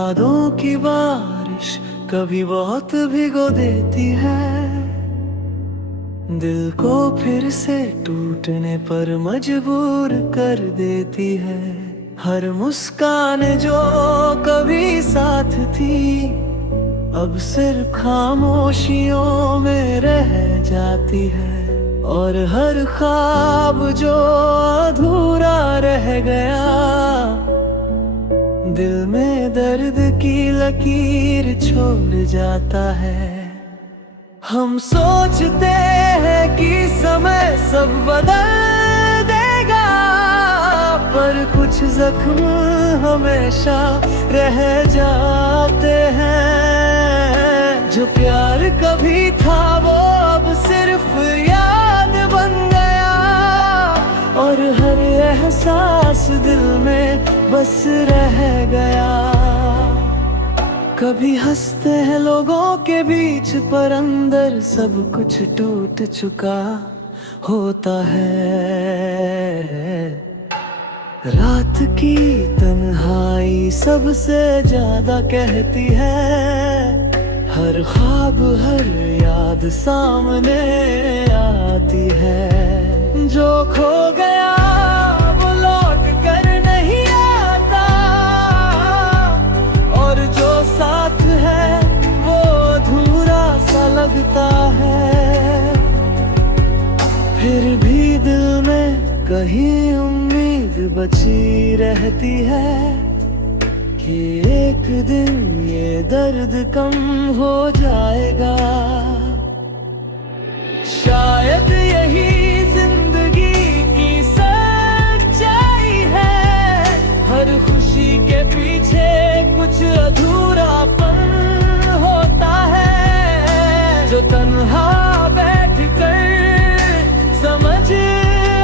यादों की बारिश कभी बहुत भिगो देती है, दिल को फिर से टूटने पर मजबूर कर देती है। हर मुस्कान जो कभी साथ थी, अब सिर्फ खामोशियों में रह जाती है। और हर ख्वाब जो अधूरा रह गया, दिल में दर्द की लकीर छोड़ जाता है। हम सोचते हैं कि समय सब बदल देगा, पर कुछ जख्म हमेशा रह जाते हैं। जो प्यार कभी था वो अब सिर्फ याद बन गया, और हर एहसास दिल में बस रह गया। कभी हंसते हैं लोगों के बीच, पर अंदर सब कुछ टूट चुका होता है। रात की तन्हाई सबसे ज्यादा कहती है, हर ख्वाब हर याद सामने आती है। जो खो गया वो लौट कर नहीं आता, और जो साथ है वो अधूरा सा लगता है। फिर भी दिल में कहीं उम्मीद बची रहती है, कि एक दिन ये दर्द कम हो जाएगा। शायद यही जिंदगी की सच्चाई है, हर खुशी के पीछे कुछ अधूरापन होता है। जो तन्हा बैठ कर समझ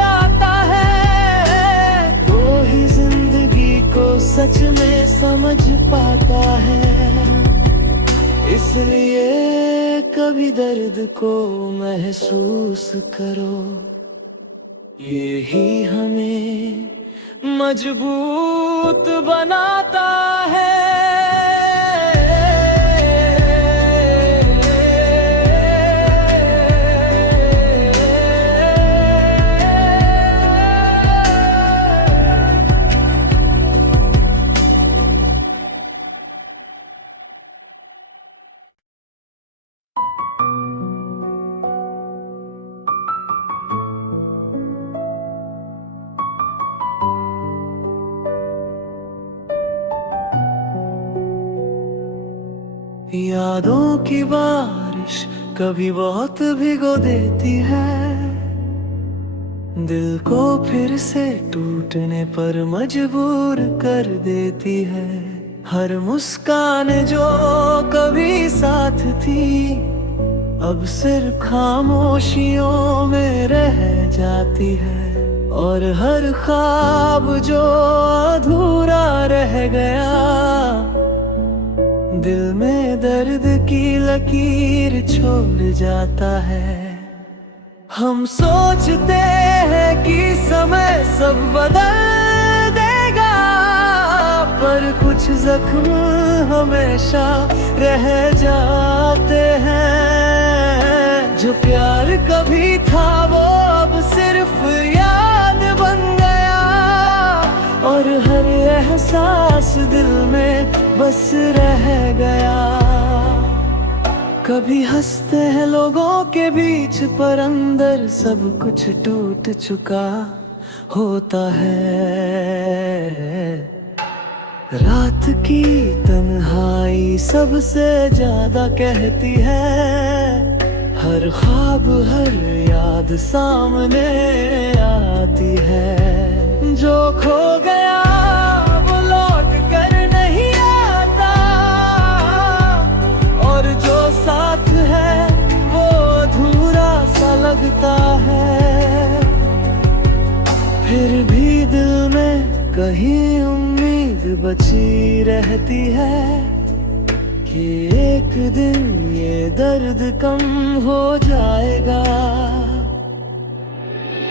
आता है, वो ही जिंदगी को सच में समझ पाता है। इसलिए कभी दर्द को महसूस करो, यही हमें मजबूत बनाता है। यादों की बारिश कभी बहुत भिगो देती है, दिल को फिर से टूटने पर मजबूर कर देती है। हर मुस्कान जो कभी साथ थी, अब सिर्फ खामोशियों में रह जाती है। और हर ख्वाब जो अधूरा रह गया, दिल में दर्द की लकीर छोड़ जाता है। हम सोचते हैं कि समय सब बदल देगा, पर कुछ जख्म हमेशा रह जाते हैं। जो प्यार कभी था वो अब सिर्फ याद बन गया, और हर एहसास दिल में बस रह गया। कभी हंसते हैं लोगों के बीच, पर अंदर सब कुछ टूट चुका होता है। रात की तन्हाई सबसे ज्यादा कहती है, हर ख्वाब हर याद सामने आती है। जो खो गया वो लौट कर नहीं आता, और जो साथ है वो अधूरा सा लगता है। फिर भी दिल में कहीं उम्मीद बची रहती है, कि एक दिन ये दर्द कम हो जाएगा।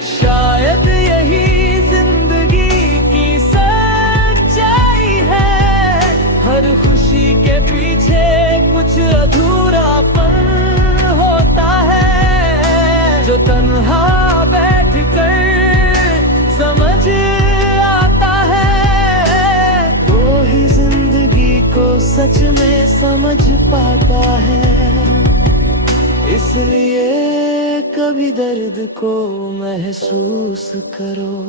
शायद यही जिंदगी की सच्चाई है, हर खुशी अधूरापन होता है, जो तन्हा बैठ कर समझ आता है, वो ही जिंदगी को सच में समझ पाता है। इसलिए कभी दर्द को महसूस करो,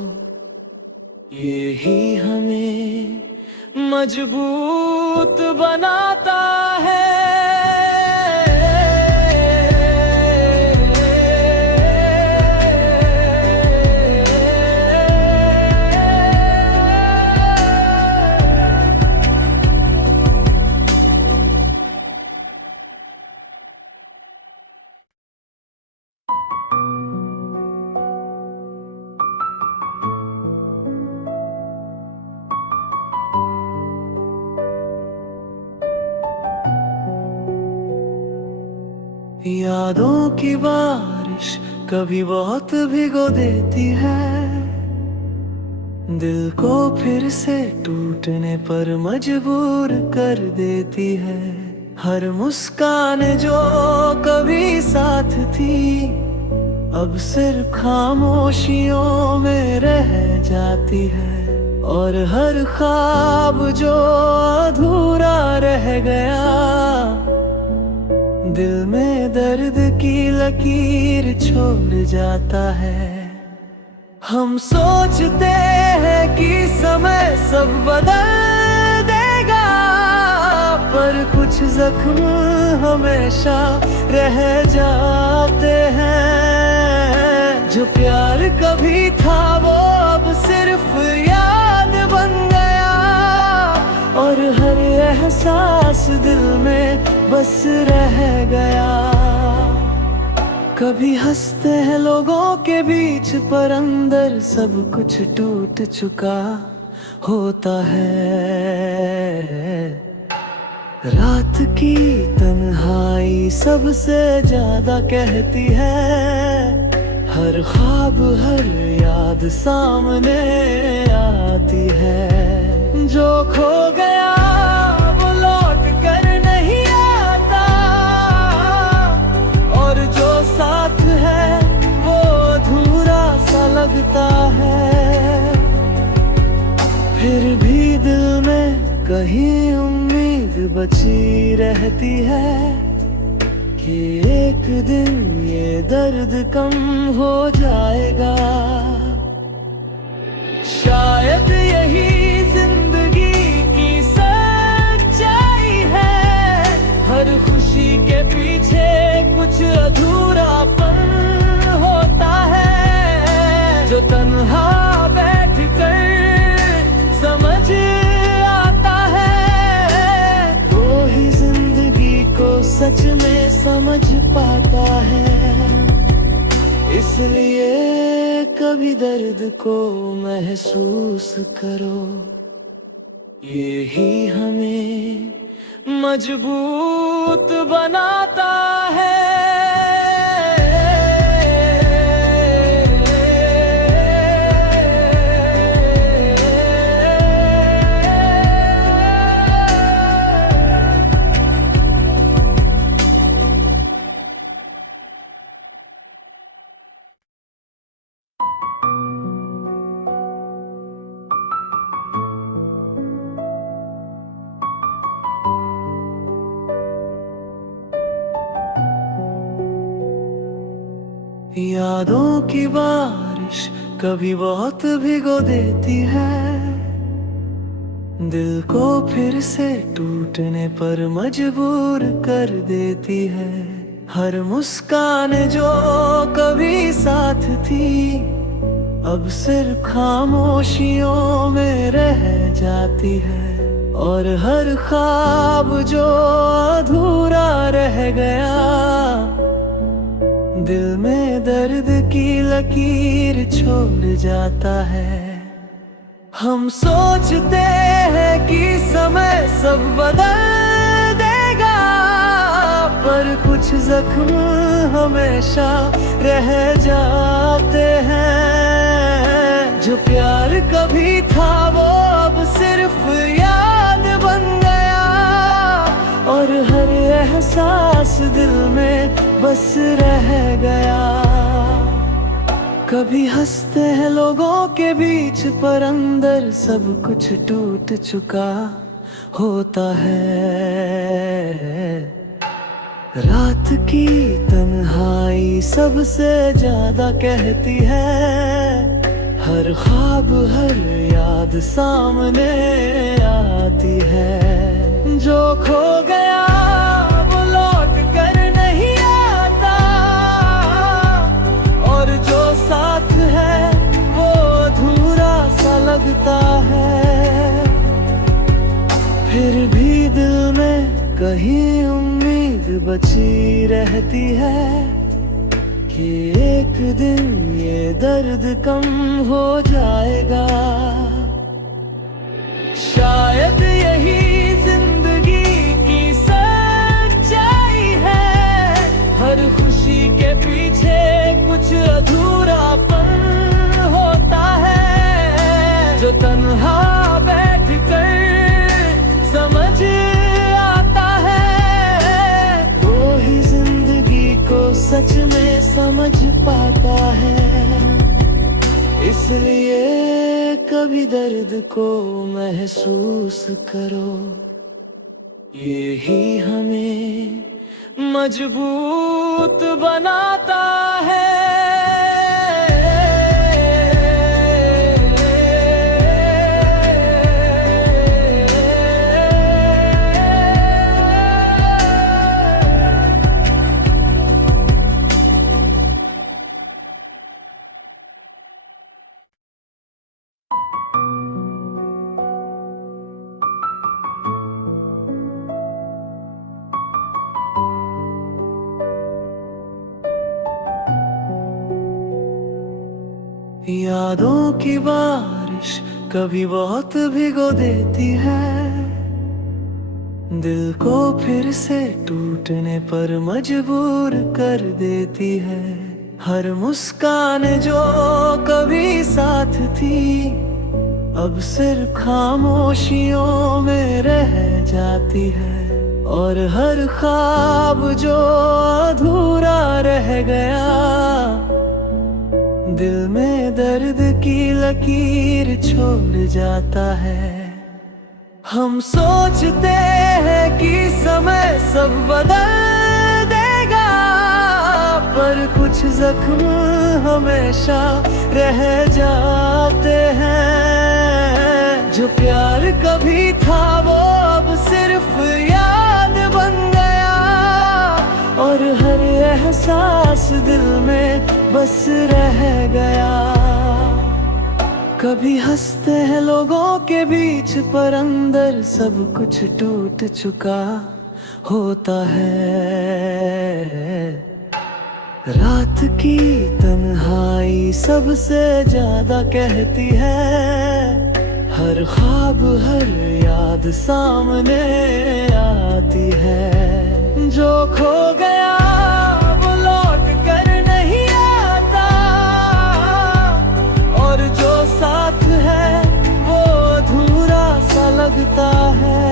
ये ही हमें मजबूत बनाता है। यादों की बारिश कभी बहुत भिगो देती है, दिल को फिर से टूटने पर मजबूर कर देती है। हर मुस्कान जो कभी साथ थी, अब सिर्फ खामोशियों में रह जाती है। और हर ख्वाब जो अधूरा रह गया, दिल में दर्द की लकीर छोड़ जाता है। हम सोचते हैं कि समय सब बदल देगा, पर कुछ जख्म हमेशा रह जाते हैं। जो प्यार कभी था वो अब सिर्फ याद बन गया, और हर एहसास दिल में बस रह गया। कभी हंसते हैं लोगों के बीच, पर अंदर सब कुछ टूट चुका होता है। रात की तन्हाई सबसे ज्यादा कहती है, हर ख्वाब हर याद सामने आती है। जो खो गया वो लौट कर नहीं आता, और जो साथ है वो अधूरा सा लगता है। फिर भी दिल में कहीं उम्मीद बची रहती है, कि एक दिन ये दर्द कम हो जाएगा। शायद यही जिंदगी की सच्चाई है, हर खुशी के पीछे कुछ अधूरापन होता है, जो तन्हा बैठ कर समझ आता है, वो ही जिंदगी को सच में समझ पाता है। इसलिए कभी दर्द को महसूस करो, ये ही हमें मजबूत बनाता है। यादों की बारिश कभी बहुत भिगो देती है, दिल को फिर से टूटने पर मजबूर कर देती है। हर मुस्कान जो कभी साथ थी, अब सिर्फ खामोशियों में रह जाती है। और हर ख्वाब जो अधूरा रह गया, दिल में दर्द की लकीर छोड़ जाता है। हम सोचते हैं कि समय सब बदल देगा, पर कुछ जख्म हमेशा रह जाते हैं। जो प्यार कभी था वो अब सिर्फ याद बन गया, और हर एहसास दिल में बस रह गया। कभी हंसते हैं लोगों के बीच, पर अंदर सब कुछ टूट चुका होता है। रात की तन्हाई सबसे ज्यादा कहती है, हर ख्वाब हर याद सामने आती है। जो खो गया वो लौट कर नहीं आता, और जो साथ है वो अधूरा सा लगता है। फिर भी दिल में कहीं उम्मीद बची रहती है कि एक दिन ये दर्द कम हो जाएगा। शायद यही जिंदगी की सच्चाई है, हर खुशी के पीछे कुछ अधूरापन होता है। जो तन्हा बैठ कर समझ सच में समझ पाता है। इसलिए कभी दर्द को महसूस करो, यही हमें मजबूत बनाता है। यादों की बारिश कभी बहुत भिगो देती है, दिल को फिर से टूटने पर मजबूर कर देती है। हर मुस्कान जो कभी साथ थी, अब सिर्फ खामोशियों में रह जाती है। और हर ख्वाब जो अधूरा रह गया, दिल में दर्द की लकीर छोड़ जाता है। हम सोचते हैं कि समय सब बदल देगा, पर कुछ जख्म हमेशा रह जाते हैं। जो प्यार कभी था वो अब सिर्फ याद बन गया, और हर एहसास दिल में बस रह गया। कभी हंसते हैं लोगों के बीच, पर अंदर सब कुछ टूट चुका होता है। रात की तन्हाई सबसे ज्यादा कहती है, हर ख्वाब हर याद सामने आती है। जो खो गया वो लौट कर नहीं आता, और जो साथ है वो अधूरा सा लगता है।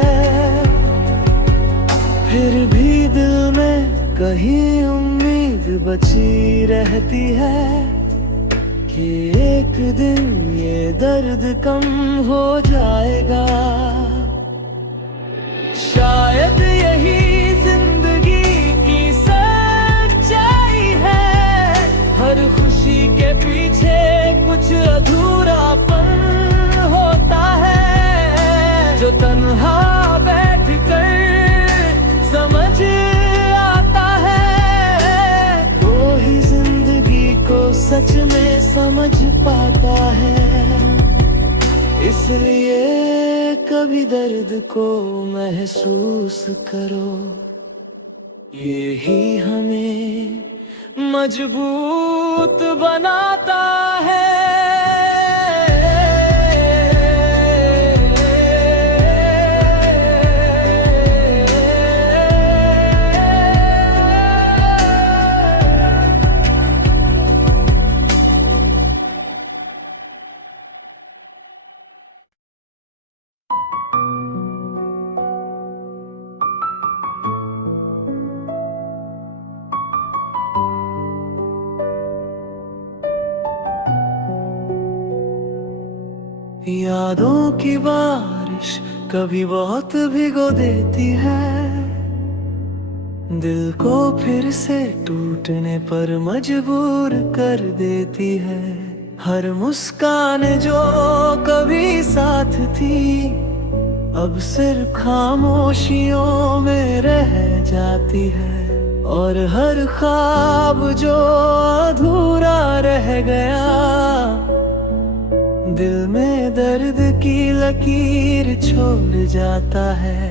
फिर भी दिल में कहीं उम्मीद बची रहती है कि एक दिन ये दर्द कम हो जाएगा। शायद यही जिंदगी की सच्चाई है, हर खुशी के पीछे कुछ अधूरापन होता है। जो तन्हा बैठ कर समझ आता है, वो ही जिंदगी को सच में समझ पाता है। इसलिए कभी दर्द को महसूस करो, यही हमें मजबूत बनाता है। यादों की बारिश कभी बहुत भिगो देती है, दिल को फिर से टूटने पर मजबूर कर देती है। हर मुस्कान जो कभी साथ थी, अब सिर्फ खामोशियों में रह जाती है। और हर ख्वाब जो अधूरा रह गया, दिल में दर्द की लकीर छोड़ जाता है।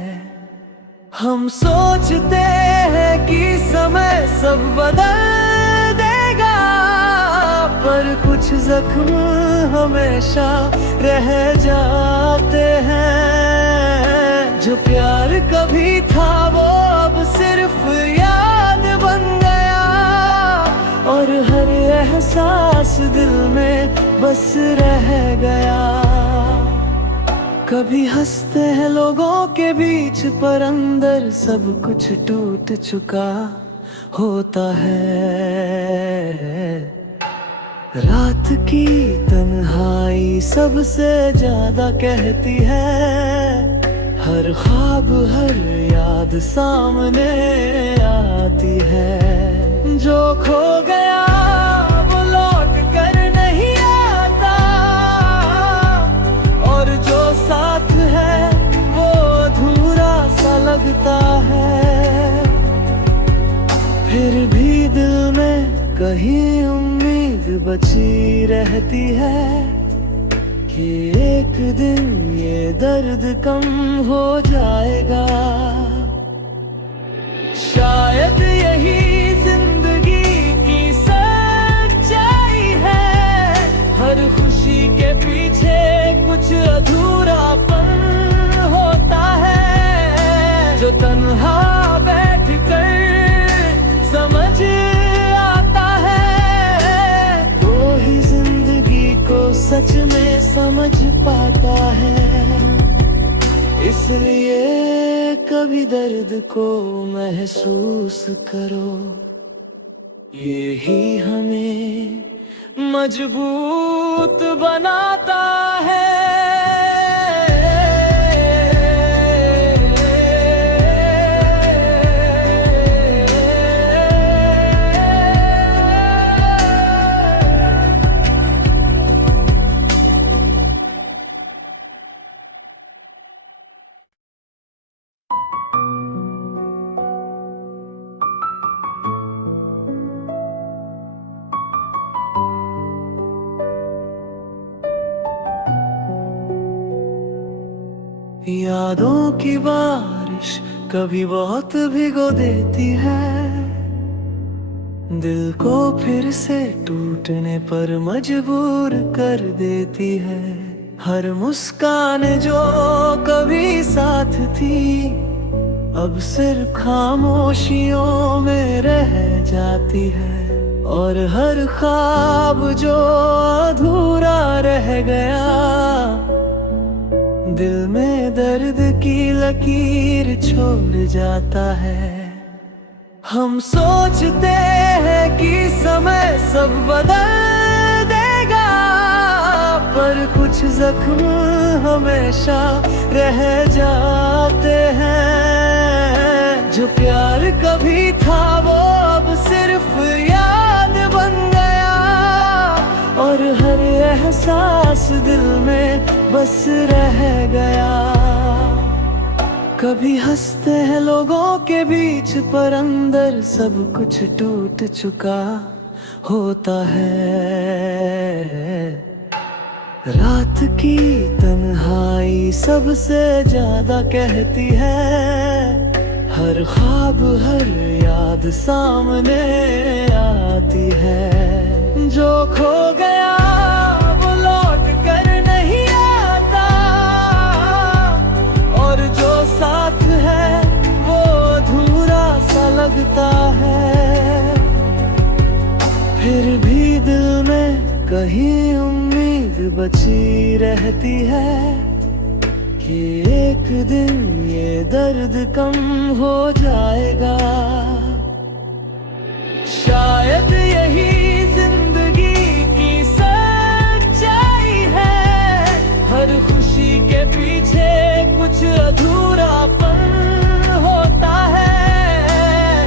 हम सोचते हैं कि समय सब बदल देगा, पर कुछ जख्म हमेशा रह जाते हैं। जो प्यार कभी था वो अब सिर्फ याद बन गया, और हर एहसास दिल में बस रह गया। कभी हंसते हैं लोगों के बीच, पर अंदर सब कुछ टूट चुका होता है। रात की तन्हाई सबसे ज्यादा कहती है, हर ख्वाब हर याद सामने आती है। जो खो गया वो लौट कर नहीं आता, और जो साथ है वो अधूरा सा लगता है। फिर भी दिल में कहीं उम्मीद बची रहती है कि एक दिन ये दर्द कम हो जाएगा। शायद यही जिंदगी की सच्चाई है, हर खुशी के पीछे कुछ अधूरापन होता है। जो तन्हा बैठ कर समझ आता है, वो ही जिंदगी को सच में समझ पाता है। इसलिए कभी दर्द को महसूस करो, यही हमें मजबूत बनाता है। यादों की बारिश कभी बहुत भिगो देती है, दिल को फिर से टूटने पर मजबूर कर देती है। हर मुस्कान जो कभी साथ थी, अब सिर्फ खामोशियों में रह जाती है। और हर ख्वाब जो अधूरा रह गया, दिल में दर्द की लकीर छोड़ जाता है। हम सोचते हैं कि समय सब बदल देगा, पर कुछ जख्म हमेशा रह जाते हैं। जो प्यार कभी था वो अब सिर्फ याद बन गया, और हर एहसास दिल में बस रह गया। कभी हंसते हैं लोगों के बीच, पर अंदर सब कुछ टूट चुका होता है। रात की तन्हाई सबसे ज्यादा कहती है, हर ख्वाब हर याद सामने आती है। जो खो गया वो लौट कर नहीं आता, और जो साथ है वो अधूरा सा लगता है। फिर भी दिल में कहीं उम्मीद बची रहती है कि एक दिन ये दर्द कम हो जाएगा। शायद यही जिंदगी की सच्चाई है, हर खुशी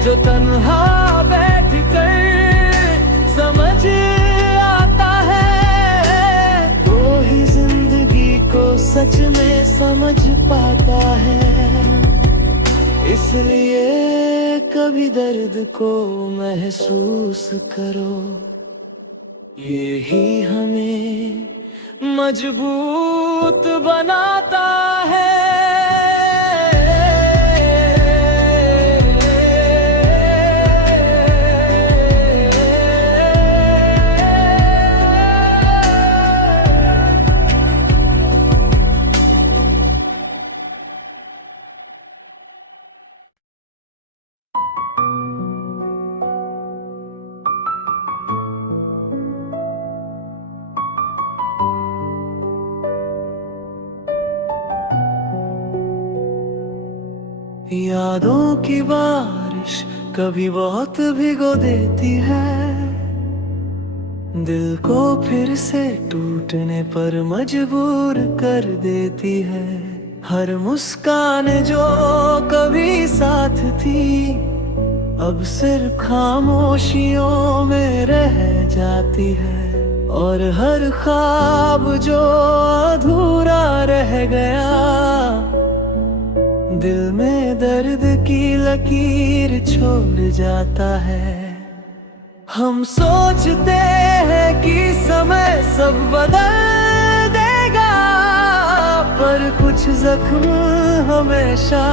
जो तन्हा बैठ कर समझ आता है, वो ही जिंदगी को सच में समझ पाता है। इसलिए कभी दर्द को महसूस करो, ये ही हमें मजबूत बनाता है। यादों की बारिश कभी बहुत भिगो देती है, दिल को फिर से टूटने पर मजबूर कर देती है। हर मुस्कान जो कभी साथ थी, अब सिर्फ खामोशियों में रह जाती है। और हर ख्वाब जो अधूरा रह गया, दिल में दर्द की लकीर छोड़ जाता है। हम सोचते हैं कि समय सब बदल देगा, पर कुछ जख्म हमेशा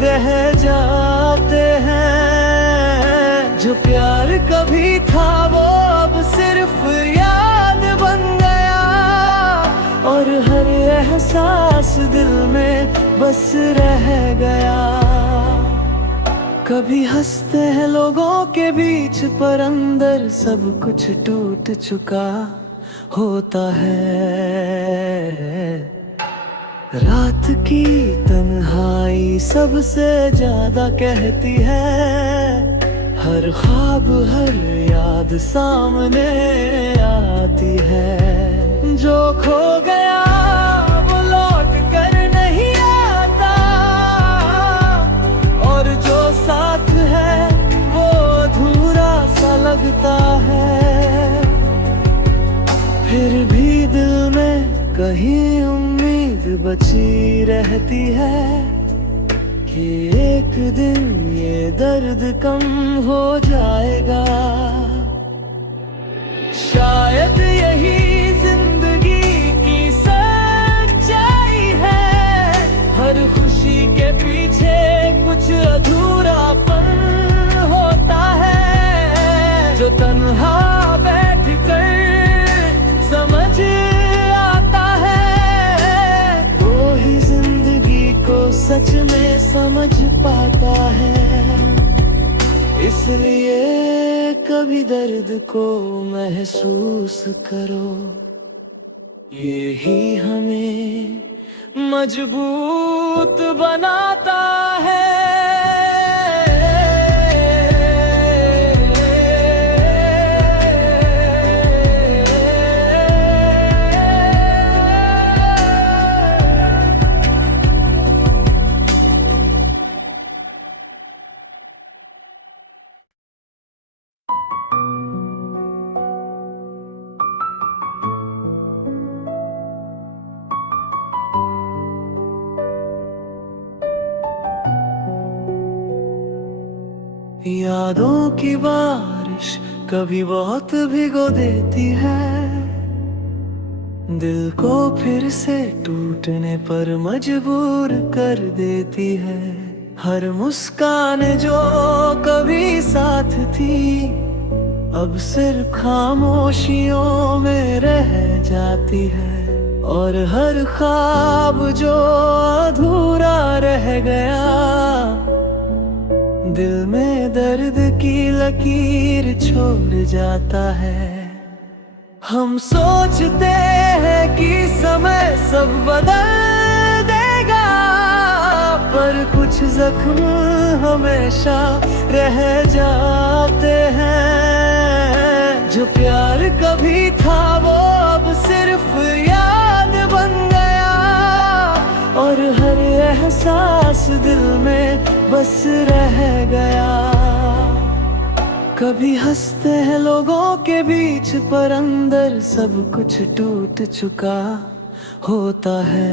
रह जाते हैं। जो प्यार कभी था वो अब सिर्फ याद बन गया, और हर एहसास दिल में बस रह गया। कभी हंसते हैं लोगों के बीच, पर अंदर सब कुछ टूट चुका होता है। रात की तन्हाई सबसे ज्यादा कहती है, हर ख्वाब हर याद सामने आती है। जो खो गया वो लौट कर नहीं आता, और जो साथ है वो अधूरा सा लगता है। फिर भी दिल में कहीं उम्मीद बची रहती है, कि एक दिन ये दर्द कम हो जाएगा। शायद यही जिंदगी की सच्चाई है, हर खुशी के पीछे कुछ अधूरापन होता है। जो तन्हा बैठ कर समझ आता है, वो ही जिंदगी को सच में समझ पाता है। इसलिए कभी दर्द को महसूस करो, ये ही हमें मजबूत बनाता है। यादों की बारिश कभी बहुत भिगो देती है, दिल को फिर से टूटने पर मजबूर कर देती है। हर मुस्कान जो कभी साथ थी, अब सिर्फ खामोशियों में रह जाती है। और हर ख्वाब जो अधूरा रह गया, दिल में दर्द की लकीर छोड़ जाता है। हम सोचते हैं कि समय सब बदल देगा, पर कुछ जख्म हमेशा रह जाते हैं। जो प्यार कभी था वो अब सिर्फ याद बन गया, और हर एहसास दिल में बस रह गया। कभी हंसते हैं लोगों के बीच, पर अंदर सब कुछ टूट चुका होता है।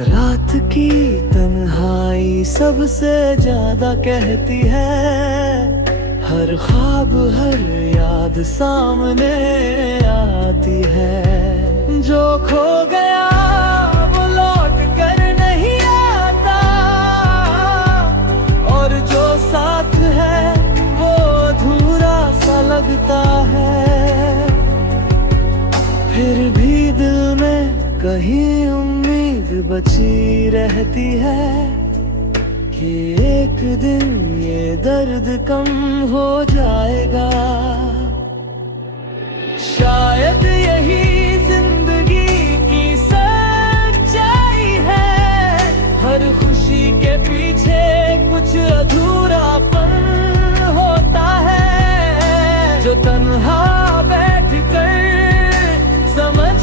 रात की तन्हाई सबसे ज्यादा कहती है, हर ख्वाब हर याद सामने आती है। जो खो गया वो लौट कर नहीं आता, और जो साथ है वो अधूरा सा लगता है। फिर भी दिल में कहीं उम्मीद बची रहती है कि एक दिन ये दर्द कम हो जाएगा। शायद यही जिंदगी की सच्चाई है, हर खुशी के पीछे कुछ अधूरापन होता है, जो तन्हा बैठ कर समझ